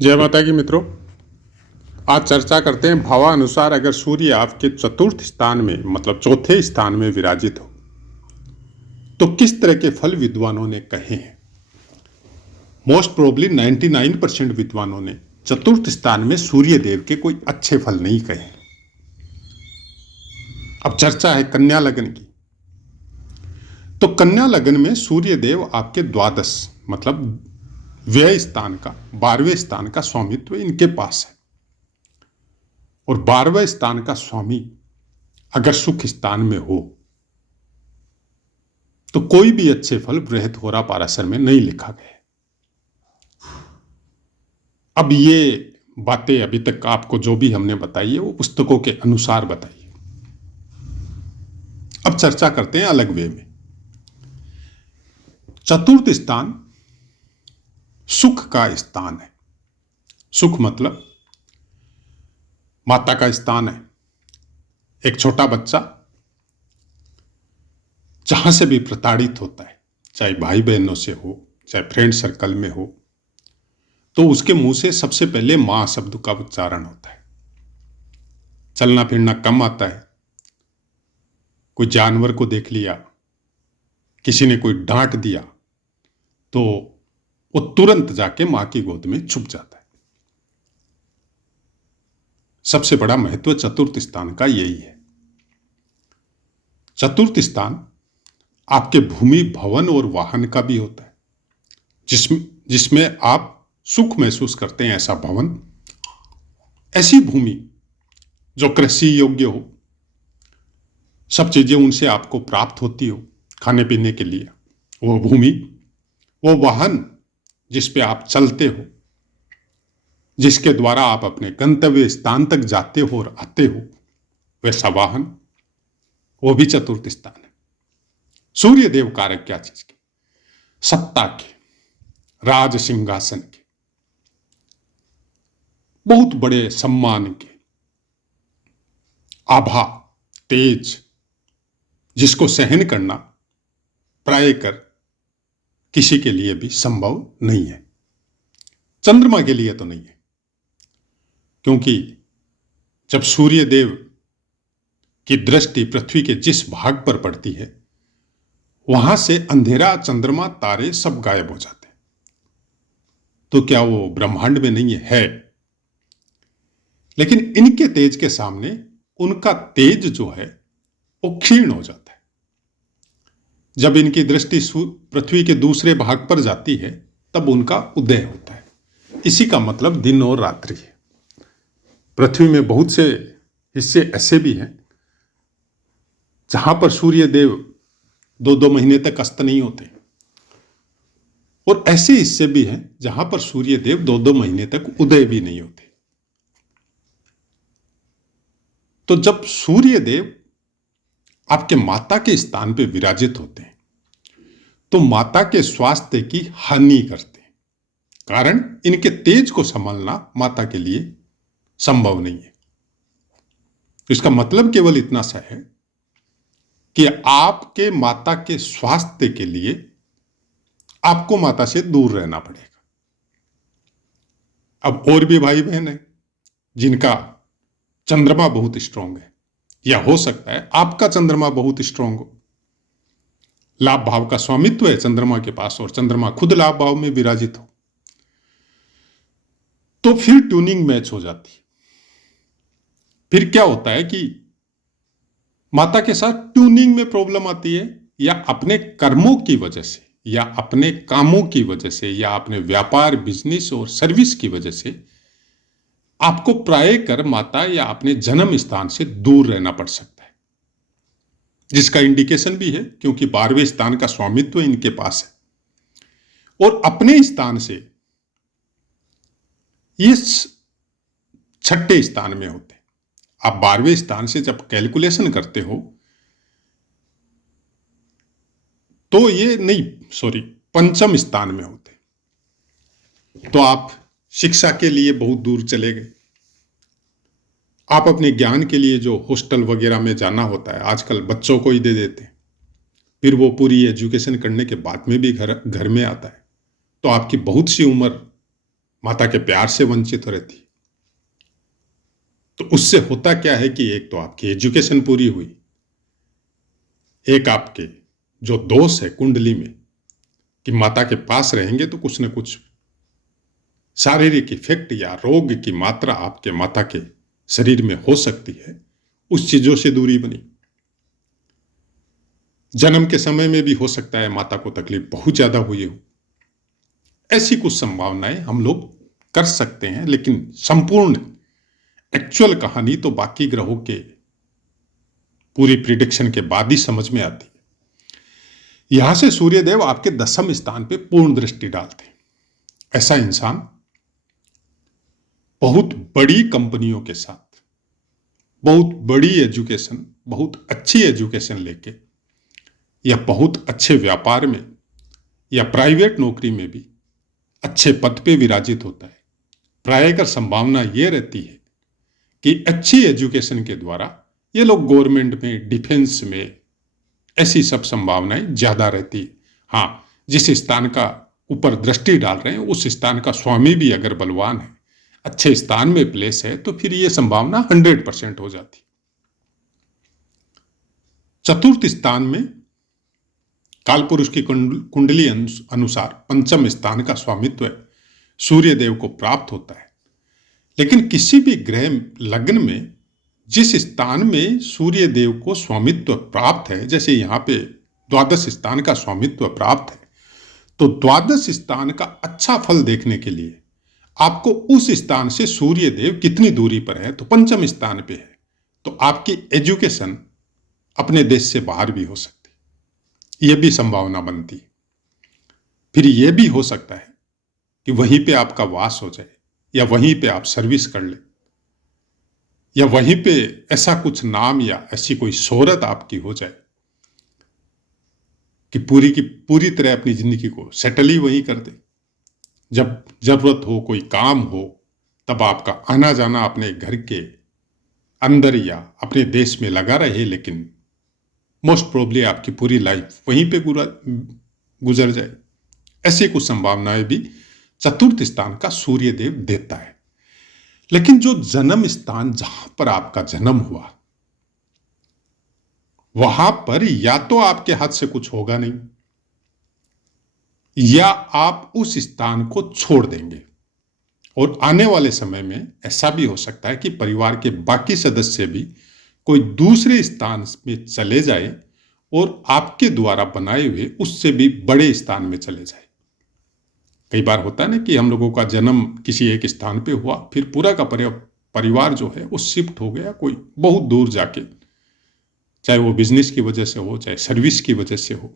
जय माता की मित्रों। आज चर्चा करते हैं भावानुसार अगर सूर्य आपके चतुर्थ स्थान में मतलब चौथे स्थान में विराजित हो तो किस तरह के फल विद्वानों ने कहे हैं। मोस्ट प्रोबेबली 99% विद्वानों ने चतुर्थ स्थान में सूर्य देव के कोई अच्छे फल नहीं कहे। अब चर्चा है कन्या लग्न की। तो कन्या लग्न में सूर्य देव आपके द्वादश मतलब व्यय स्थान का 12वें स्थान का स्वामित्व इनके पास है और 12वें स्थान का स्वामी अगर सुख स्थान में हो तो कोई भी अच्छे फल बृहत होरा पाराशर में नहीं लिखा गया। अब ये बातें अभी तक आपको जो भी हमने बताई है वो पुस्तकों के अनुसार बताइए। अब चर्चा करते हैं अलग वे में। चतुर्थ स्थान सुख का स्थान है। सुख मतलब माता का स्थान है। एक छोटा बच्चा जहां से भी प्रताड़ित होता है, चाहे भाई बहनों से हो चाहे फ्रेंड सर्कल में हो, तो उसके मुंह से सबसे पहले मां शब्द का उच्चारण होता है। चलना फिरना कम आता है। कोई जानवर को देख लिया, किसी ने कोई डांट दिया तो वो तुरंत जाके मां की गोद में छुप जाता है। सबसे बड़ा महत्व चतुर्थ स्थान का यही है। चतुर्थ स्थान आपके भूमि भवन और वाहन का भी होता है, जिसमें आप सुख महसूस करते हैं। ऐसा भवन, ऐसी भूमि जो कृषि योग्य हो, सब चीजें उनसे आपको प्राप्त होती हो खाने पीने के लिए, वो भूमि, वो वाहन जिस पे आप चलते हो, जिसके द्वारा आप अपने गंतव्य स्थान तक जाते हो और आते हो, वैसा वाहन, वो भी चतुर्थ स्थान है। सूर्य देव कारक क्या चीज के? सत्ता के, राज सिंहासन के, बहुत बड़े सम्मान के, आभा, तेज, जिसको सहन करना प्राय कर किसी के लिए भी संभव नहीं है। चंद्रमा के लिए तो नहीं है, क्योंकि जब सूर्य देव की दृष्टि पृथ्वी के जिस भाग पर पड़ती है वहां से अंधेरा, चंद्रमा, तारे सब गायब हो जाते हैं। तो क्या वो ब्रह्मांड में नहीं है? लेकिन इनके तेज के सामने उनका तेज जो है वो क्षीण हो जाता है। जब इनकी दृष्टि पृथ्वी के दूसरे भाग पर जाती है तब उनका उदय होता है। इसी का मतलब दिन और रात्रि है। पृथ्वी में बहुत से हिस्से ऐसे भी हैं जहां पर सूर्य देव 2-2 महीने तक अस्त नहीं होते, और ऐसे हिस्से भी हैं जहां पर सूर्य देव 2-2 महीने तक उदय भी नहीं होते। तो जब सूर्य देव आपके माता के स्थान पे विराजित होते हैं तो माता के स्वास्थ्य की हानि करते हैं, कारण इनके तेज को संभालना माता के लिए संभव नहीं है। इसका मतलब केवल इतना सा है कि आपके माता के स्वास्थ्य के लिए आपको माता से दूर रहना पड़ेगा। अब और भी भाई बहन है जिनका चंद्रमा बहुत स्ट्रांग है, या हो सकता है आपका चंद्रमा बहुत स्ट्रांग हो, लाभ भाव का स्वामित्व है चंद्रमा के पास और चंद्रमा खुद लाभ भाव में विराजित हो, तो फिर ट्यूनिंग मैच हो जाती है। फिर क्या होता है कि माता के साथ ट्यूनिंग में प्रॉब्लम आती है, या अपने कर्मों की वजह से, या अपने कामों की वजह से, या अपने व्यापार, बिजनेस और सर्विस की वजह से आपको प्राय कर माता या अपने जन्म स्थान से दूर रहना पड़ सकता है, जिसका इंडिकेशन भी है क्योंकि 12वें स्थान का स्वामित्व इनके पास है और अपने स्थान से ये छठे स्थान में होते हैं। आप 12वें स्थान से जब कैलकुलेशन करते हो तो ये नहीं, सॉरी, पंचम स्थान में होते। तो आप शिक्षा के लिए बहुत दूर चले गए। आप अपने ज्ञान के लिए जो हॉस्टल वगैरह में जाना होता है आजकल बच्चों को ही दे देते हैं, फिर वो पूरी एजुकेशन करने के बाद में भी घर में आता है, तो आपकी बहुत सी उम्र माता के प्यार से वंचित रहती है। तो उससे होता क्या है कि एक तो आपकी एजुकेशन पूरी हुई, एक आपके जो दोष है कुंडली में कि माता के पास रहेंगे तो कुछ न कुछ शारीरिक इफेक्ट या रोग की मात्रा आपके माता के शरीर में हो सकती है, उस चीजों से दूरी बनी। जन्म के समय में भी हो सकता है माता को तकलीफ बहुत ज्यादा हुई हो। ऐसी कुछ संभावनाएं हम लोग कर सकते हैं, लेकिन संपूर्ण एक्चुअल कहानी तो बाकी ग्रहों के पूरी प्रिडिक्शन के बाद ही समझ में आती है। यहां से सूर्यदेव आपके 10वें स्थान पे पूर्ण दृष्टि डालते हैं। ऐसा इंसान बहुत बड़ी कंपनियों के साथ बहुत बड़ी एजुकेशन, बहुत अच्छी एजुकेशन लेके या बहुत अच्छे व्यापार में या प्राइवेट नौकरी में भी अच्छे पद पे विराजित होता है। प्रायः संभावना ये रहती है कि अच्छी एजुकेशन के द्वारा ये लोग गवर्नमेंट में, डिफेंस में, ऐसी सब संभावनाएं ज्यादा रहती है। हाँ, जिस स्थान का ऊपर दृष्टि डाल रहे हैं उस स्थान का स्वामी भी अगर बलवान है, अच्छे स्थान में प्लेस है, तो फिर ये संभावना 100% हो जाती। चतुर्थ स्थान में कालपुरुष की कुंडली अनुसार पंचम स्थान का स्वामित्व सूर्यदेव को प्राप्त होता है। लेकिन किसी भी ग्रह लग्न में जिस स्थान में सूर्यदेव को स्वामित्व प्राप्त है, जैसे यहां पे द्वादश स्थान का स्वामित्व प्राप्त है, तो द्वादश स्थान का अच्छा फल देखने के लिए आपको उस स्थान से सूर्यदेव कितनी दूरी पर है, तो पंचम स्थान पे है, तो आपकी एजुकेशन अपने देश से बाहर भी हो सकती है, यह भी संभावना बनती है। फिर यह भी हो सकता है कि वहीं पे आपका वास हो जाए, या वहीं पे आप सर्विस कर ले, या वहीं पे ऐसा कुछ नाम या ऐसी कोई शोहरत आपकी हो जाए कि पूरी की पूरी तरह अपनी जिंदगी को सेटल ही वहीं कर दे। जब जरूरत हो, कोई काम हो, तब आपका आना जाना अपने घर के अंदर या अपने देश में लगा रहे, लेकिन मोस्ट प्रोबेबली आपकी पूरी लाइफ वहीं पे गुजर जाए। ऐसी कुछ संभावनाएं भी चतुर्थ स्थान का सूर्यदेव देता है। लेकिन जो जन्म स्थान जहां पर आपका जन्म हुआ, वहां पर या तो आपके हाथ से कुछ होगा नहीं, या आप उस स्थान को छोड़ देंगे, और आने वाले समय में ऐसा भी हो सकता है कि परिवार के बाकी सदस्य भी कोई दूसरे स्थान में चले जाए और आपके द्वारा बनाए हुए उससे भी बड़े स्थान में चले जाए। कई बार होता है ना कि हम लोगों का जन्म किसी एक स्थान पे हुआ, फिर पूरा का परिवार जो है वो शिफ्ट हो गया कोई बहुत दूर जाके, चाहे वो बिजनेस की वजह से हो, चाहे सर्विस की वजह से हो।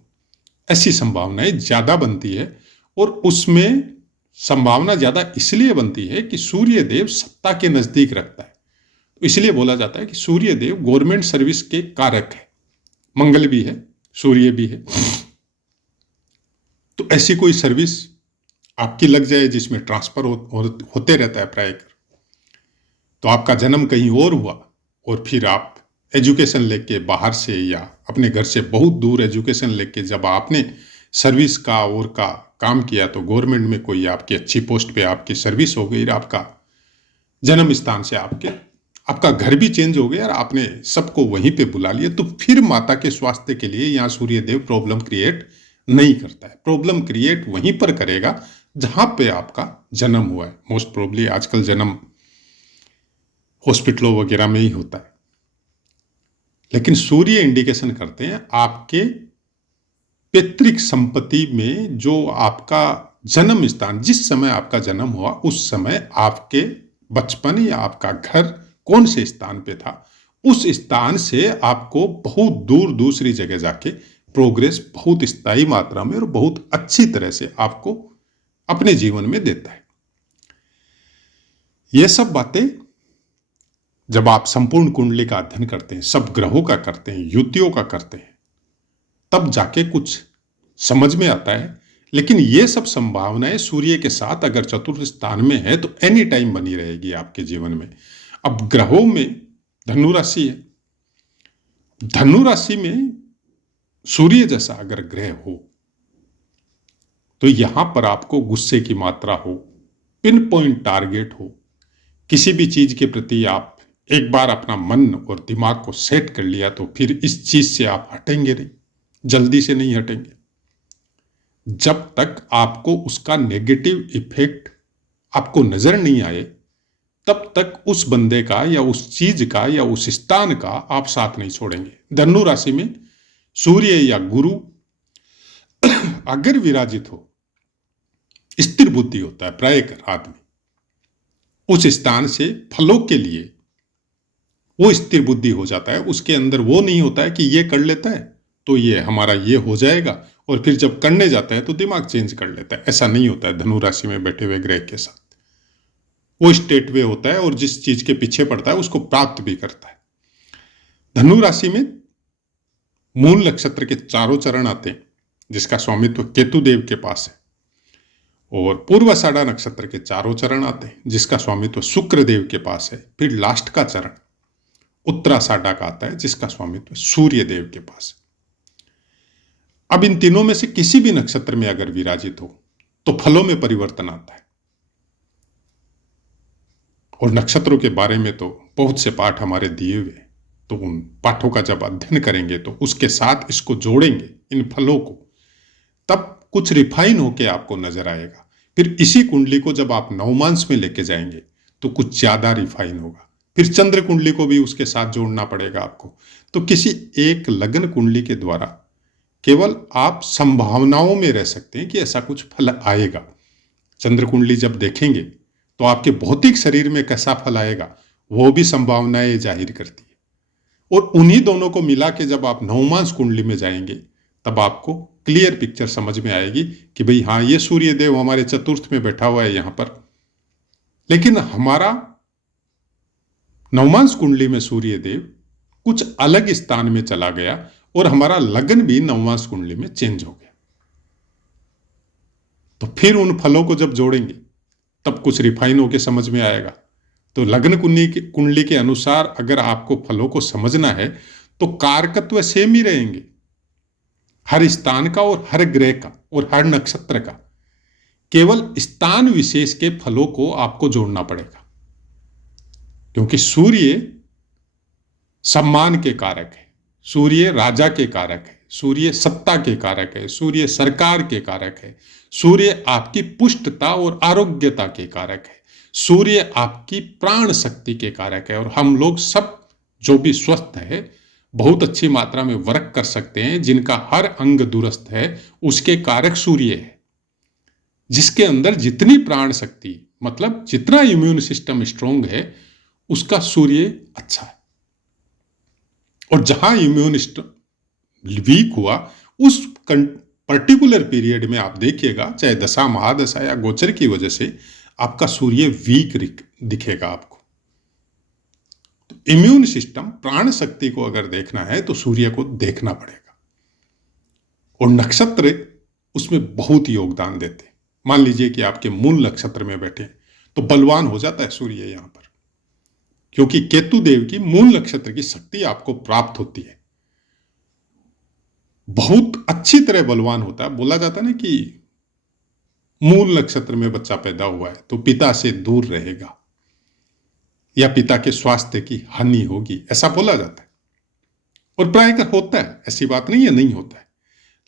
ऐसी संभावनाएं ज्यादा बनती है, और उसमें संभावना ज्यादा इसलिए बनती है कि सूर्यदेव सत्ता के नजदीक रखता है। तो इसलिए बोला जाता है कि सूर्यदेव गवर्नमेंट सर्विस के कारक है, मंगल भी है, सूर्य भी है। तो ऐसी कोई सर्विस आपकी लग जाए जिसमें ट्रांसफर होते रहता है प्रायः, तो आपका जन्म कहीं और हुआ और फिर आप एजुकेशन लेके बाहर से या अपने घर से बहुत दूर एजुकेशन लेके जब आपने सर्विस का और का काम किया, तो गवर्नमेंट में कोई आपकी अच्छी पोस्ट पे आपकी सर्विस हो गई, आपका जन्म स्थान से आपका घर भी चेंज हो गया और आपने सबको वहीं पे बुला लिया, तो फिर माता के स्वास्थ्य के लिए यहाँ सूर्यदेव प्रॉब्लम क्रिएट नहीं करता है। प्रॉब्लम क्रिएट वहीं पर करेगा जहां पे आपका जन्म हुआ है। मोस्ट प्रोबेबली आजकल जन्म हॉस्पिटलों वगैरह में ही होता है, लेकिन सूर्य इंडिकेशन करते हैं आपके पैतृक संपत्ति में जो आपका जन्म स्थान, जिस समय आपका जन्म हुआ उस समय आपके बचपन या आपका घर कौन से स्थान पे था, उस स्थान से आपको बहुत दूर दूसरी जगह जाके प्रोग्रेस बहुत स्थायी मात्रा में और बहुत अच्छी तरह से आपको अपने जीवन में देता है। ये सब बातें जब आप संपूर्ण कुंडली का अध्ययन करते हैं, सब ग्रहों का करते हैं, युतियों का करते हैं, तब जाके कुछ समझ में आता है। लेकिन ये सब संभावनाएं सूर्य के साथ अगर चतुर्थ स्थान में है तो एनी टाइम बनी रहेगी आपके जीवन में। अब ग्रहों में धनु राशि है, धनु राशि में सूर्य जैसा अगर ग्रह हो तो यहां पर आपको गुस्से की मात्रा हो, पिन पॉइंट टारगेट हो, किसी भी चीज के प्रति आप एक बार अपना मन और दिमाग को सेट कर लिया तो फिर इस चीज से आप हटेंगे नहीं, जल्दी से नहीं हटेंगे। जब तक आपको उसका नेगेटिव इफेक्ट आपको नजर नहीं आए, तब तक उस बंदे का या उस चीज का या उस स्थान का आप साथ नहीं छोड़ेंगे। धनु राशि में सूर्य या गुरु अगर विराजित हो, स्थिर बुद्धि होता है प्रायः आदमी, उस स्थान से फलों के लिए वो स्थिर बुद्धि हो जाता है। उसके अंदर वो नहीं होता है कि ये कर लेता है तो ये हमारा ये हो जाएगा, और फिर जब करने जाता है तो दिमाग चेंज कर लेता है। ऐसा नहीं होता है धनु राशि में बैठे हुए ग्रह के साथ। वो स्टेट वे होता है और जिस चीज के पीछे पड़ता है उसको प्राप्त भी करता है। धनु राशि में मूल नक्षत्र के चारों चरण आते हैं, जिसका स्वामित्व केतु देव के पास है, और पूर्वाषाढ़ा नक्षत्र के चारों चरण आते हैं, जिसका स्वामित्व शुक्र देव के पास है। फिर लास्ट का चरण उत्तराषाढ़ा का आता है, जिसका स्वामित्व सूर्य देव के पास है। अब इन तीनों में से किसी भी नक्षत्र में अगर विराजित हो तो फलों में परिवर्तन आता है। और नक्षत्रों के बारे में तो बहुत से पाठ हमारे दिए हुए हैं, तो उन पाठों का जब अध्ययन करेंगे तो उसके साथ इसको जोड़ेंगे, इन फलों को, तब कुछ रिफाइन होके आपको नजर आएगा। फिर इसी कुंडली को जब आप नवमांश में लेके जाएंगे तो कुछ ज्यादा रिफाइन होगा। फिर चंद्र कुंडली को भी उसके साथ जोड़ना पड़ेगा आपको। तो किसी एक लग्न कुंडली के द्वारा केवल आप संभावनाओं में रह सकते हैं कि ऐसा कुछ फल आएगा। चंद्र कुंडली जब देखेंगे तो आपके भौतिक शरीर में कैसा फल आएगा वो भी संभावनाएं जाहिर करती है। और उन्हीं दोनों को मिला के जब आप नवमांश कुंडली में जाएंगे तब आपको क्लियर पिक्चर समझ में आएगी कि भाई हाँ, ये सूर्य देव हमारे चतुर्थ में बैठा हुआ है यहां पर, लेकिन हमारा नवमांश कुंडली में सूर्य देव कुछ अलग स्थान में चला गया और हमारा लग्न भी नवमांश कुंडली में चेंज हो गया। तो फिर उन फलों को जब जोड़ेंगे तब कुछ रिफाइन होकर समझ में आएगा। तो लग्न कुंडली के अनुसार अगर आपको फलों को समझना है तो कारकत्व सेम ही रहेंगे, हर स्थान का और हर ग्रह का और हर नक्षत्र का। केवल स्थान विशेष के फलों को आपको जोड़ना पड़ेगा, क्योंकि सूर्य सम्मान के कारक है, सूर्य राजा के कारक है, सूर्य सत्ता के कारक है, सूर्य सरकार के कारक है, सूर्य आपकी पुष्टता और आरोग्यता के कारक है, सूर्य आपकी प्राण शक्ति के कारक है। और हम लोग सब जो भी स्वस्थ है, बहुत अच्छी मात्रा में वर्क कर सकते हैं, जिनका हर अंग दुरुस्त है, उसके कारक सूर्य है। जिसके अंदर जितनी प्राण शक्ति, मतलब जितना इम्यून सिस्टम स्ट्रोंग है, उसका सूर्य अच्छा है। और जहां इम्यून वीक हुआ उस पर्टिकुलर पीरियड में आप देखिएगा, चाहे दशा महादशा या गोचर की वजह से आपका सूर्य वीक दिखेगा आपको। तो इम्यून सिस्टम, प्राण शक्ति को अगर देखना है तो सूर्य को देखना पड़ेगा। और नक्षत्र उसमें बहुत योगदान देते हैं। मान लीजिए कि आपके मूल नक्षत्र में बैठे तो बलवान हो जाता है सूर्य यहां पर, क्योंकि केतु देव की मूल नक्षत्र की शक्ति आपको प्राप्त होती है। बहुत अच्छी तरह बलवान होता है। बोला जाता है ना कि मूल नक्षत्र में बच्चा पैदा हुआ है तो पिता से दूर रहेगा या पिता के स्वास्थ्य की हानि होगी, ऐसा बोला जाता है। और प्रायः होता है, ऐसी बात नहीं है नहीं होता है,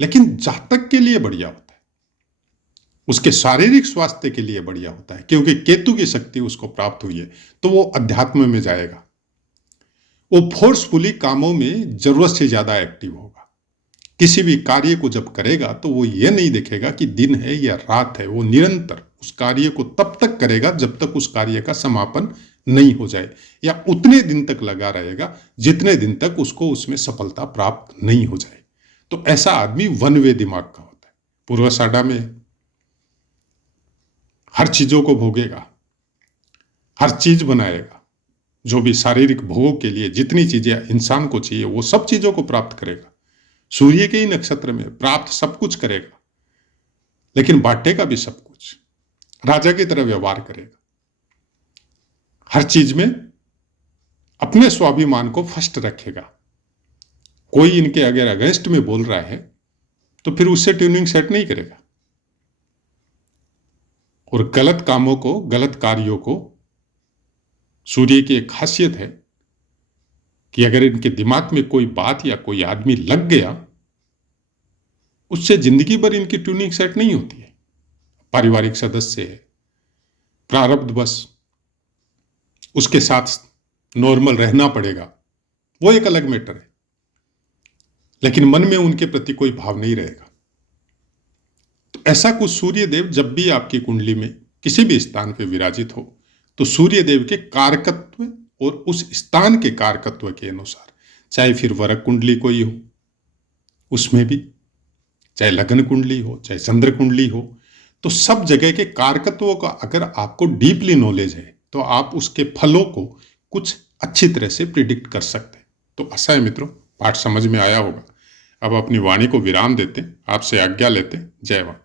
लेकिन जातक के लिए बढ़िया होता है, उसके शारीरिक स्वास्थ्य के लिए बढ़िया होता है, क्योंकि केतु की शक्ति उसको प्राप्त हुई है तो वो अध्यात्म में जाएगा। वो फोर्सफुली कामों में जरूरत से ज्यादा एक्टिव होगा। किसी भी कार्य को जब करेगा तो वो ये नहीं देखेगा कि दिन है या रात है, वो निरंतर उस कार्य को तब तक करेगा जब तक उस कार्य का समापन नहीं हो जाए, या उतने दिन तक लगा रहेगा जितने दिन तक उसको उसमें सफलता प्राप्त नहीं हो जाए। तो ऐसा आदमी वन वे दिमाग का होता है। पूर्वाषाढ़ा में हर चीजों को भोगेगा, हर चीज बनाएगा, जो भी शारीरिक भोगों के लिए जितनी चीजें इंसान को चाहिए वो सब चीजों को प्राप्त करेगा। सूर्य के ही नक्षत्र में प्राप्त सब कुछ करेगा, लेकिन बांटेगा भी सब कुछ, राजा की तरह व्यवहार करेगा। हर चीज में अपने स्वाभिमान को फर्स्ट रखेगा। कोई इनके अगर अगेंस्ट में बोल रहा है तो फिर उससे ट्यूनिंग सेट नहीं करेगा। और गलत कामों को, गलत कार्यों को, सूर्य की एक खासियत है कि अगर इनके दिमाग में कोई बात या कोई आदमी लग गया, उससे जिंदगी भर इनकी ट्यूनिंग सेट नहीं होती है। पारिवारिक सदस्य है, प्रारब्ध बस उसके साथ नॉर्मल रहना पड़ेगा, वो एक अलग मैटर है, लेकिन मन में उनके प्रति कोई भाव नहीं रहेगा। तो ऐसा कुछ सूर्य देव जब भी आपकी कुंडली में किसी भी स्थान पे विराजित हो, तो सूर्य देव के कारकत्व और उस स्थान के कारकत्व के अनुसार, चाहे फिर वरक कुंडली कोई हो उसमें भी, चाहे लग्न कुंडली हो, चाहे चंद्र कुंडली हो, तो सब जगह के कारकत्वों का अगर आपको डीपली नॉलेज है तो आप उसके फलों को कुछ अच्छी तरह से प्रिडिक्ट कर सकते हैं। तो ऐसा है मित्रों, पाठ समझ में आया होगा। अब अपनी वाणी को विराम देते हैं, आपसे आज्ञा लेते हैं। जय माता।